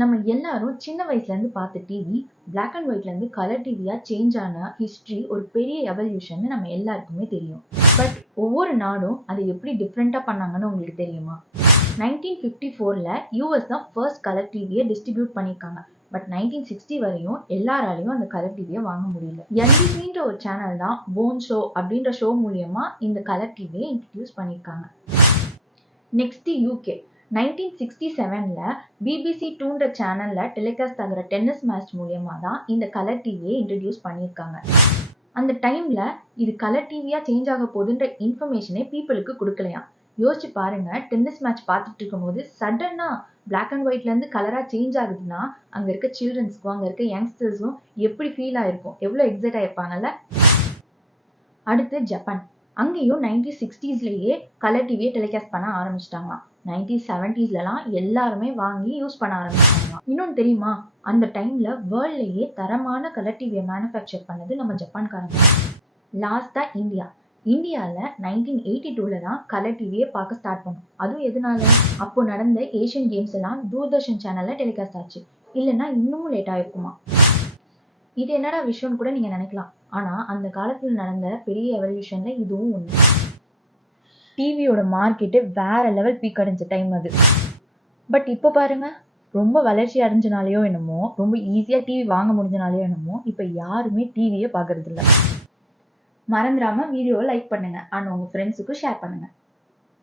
நம்ம எல்லாரும் சின்ன வயசுலேருந்து பார்த்த டிவி பிளாக் அண்ட் ஒயிட்லேருந்து கலர் டிவியாக சேஞ்ச் ஆன ஹிஸ்ட்ரி ஒரு பெரிய எவல்யூஷன் நம்ம எல்லாருக்குமே தெரியும். பட் ஒவ்வொரு நாடும் அதை எப்படி டிஃப்ரெண்ட்டாக பண்ணாங்கன்னு உங்களுக்கு தெரியுமா? 1954 யூஎஸ் தான் ஃபர்ஸ்ட் கலர் டிவியை டிஸ்ட்ரிபியூட் பண்ணியிருக்காங்க. பட் 1960 வரையும் எல்லாராலையும் அந்த கலர் டிவியை வாங்க முடியல. என்டிசின்ற ஒரு சேனல் தான் போன் ஷோ அப்படின்ற ஷோ மூலியமா இந்த கலர் டிவியை இன்ட்ரடியூஸ் பண்ணியிருக்காங்க. நெக்ஸ்ட் யூகே 1967 பிபிசி 2ன்ற சேனல்ல டெலிகாஸ்ட் ஆகிற டென்னிஸ் மேட்ச் மூலியமா தான் இந்த கலர் டிவியை இன்ட்ரடியூஸ் பண்ணியிருக்காங்க. அந்த டைம்ல இது கலர் டிவியா சேஞ்ச் ஆக போகுதுன்ற இன்ஃபர்மேஷனே பீப்புளுக்கு கொடுக்கலையாம். யோசிச்சு பாருங்க, டென்னிஸ் மேட்ச் பார்த்துட்டு இருக்கும் போது சடனா பிளாக் அண்ட் ஒயிட்ல இருந்து கலரா சேஞ்ச் ஆகுதுன்னா அங்க இருக்க சில்ட்ரன்ஸ்க்கும் அங்க இருக்க யங்ஸ்டர்ஸும் எப்படி ஃபீல் ஆயிருக்கும், எவ்வளவு எக்ஸைட் ஆயிருப்பாங்கல்ல. அடுத்து ஜப்பான். அங்கேயும் 1960ஸ்லயே கலர் டிவியை டெலிகாஸ்ட் பண்ண ஆரம்பிச்சிட்டாங்களாம். 1970ஸ்லாம் எல்லாருமே வாங்கி யூஸ் பண்ண ஆரம்பிச்சாங்களாம். இன்னொன்று தெரியுமா, அந்த டைம்ல வேர்ல்ட்லயே தரமான கலர் டிவியை மேனுஃபேக்சர் பண்ணது நம்ம ஜப்பான்காரங்க. லாஸ்டா இந்தியாவில் 1982 தான் கலர் டிவியை பார்க்க ஸ்டார்ட் பண்ணோம். அதுவும் எதனால? அப்போ நடந்த ஏஷியன் கேம்ஸ் எல்லாம் தூர்தர்ஷன் சேனல்ல டெலிகாஸ்ட் ஆச்சு. இல்லைன்னா இன்னமும் லேட் ஆயிருக்குமா. இது என்னடா விஷயம்னு கூட நீங்க நினைக்கலாம். ஆனா அந்த காலத்துல நடந்த பெரிய எவல்யூஷன்ல இதுவும் ஒண்ணு. டிவியோட மார்க்கெட்டு வேற லெவல் பீக் அடைஞ்ச டைம் அது. பட் இப்போ பாருங்க, ரொம்ப வளர்ச்சி அடைஞ்சனாலேயோ என்னமோ, ரொம்ப ஈஸியா டிவி வாங்க முடிஞ்சனாலேயோ என்னமோ, இப்போ யாருமே டிவியே பார்க்கறது இல்லை. மறந்துடாம வீடியோவை லைக் பண்ணுங்க அண்ட் உங்க ஃப்ரெண்ட்ஸுக்கு ஷேர் பண்ணுங்க.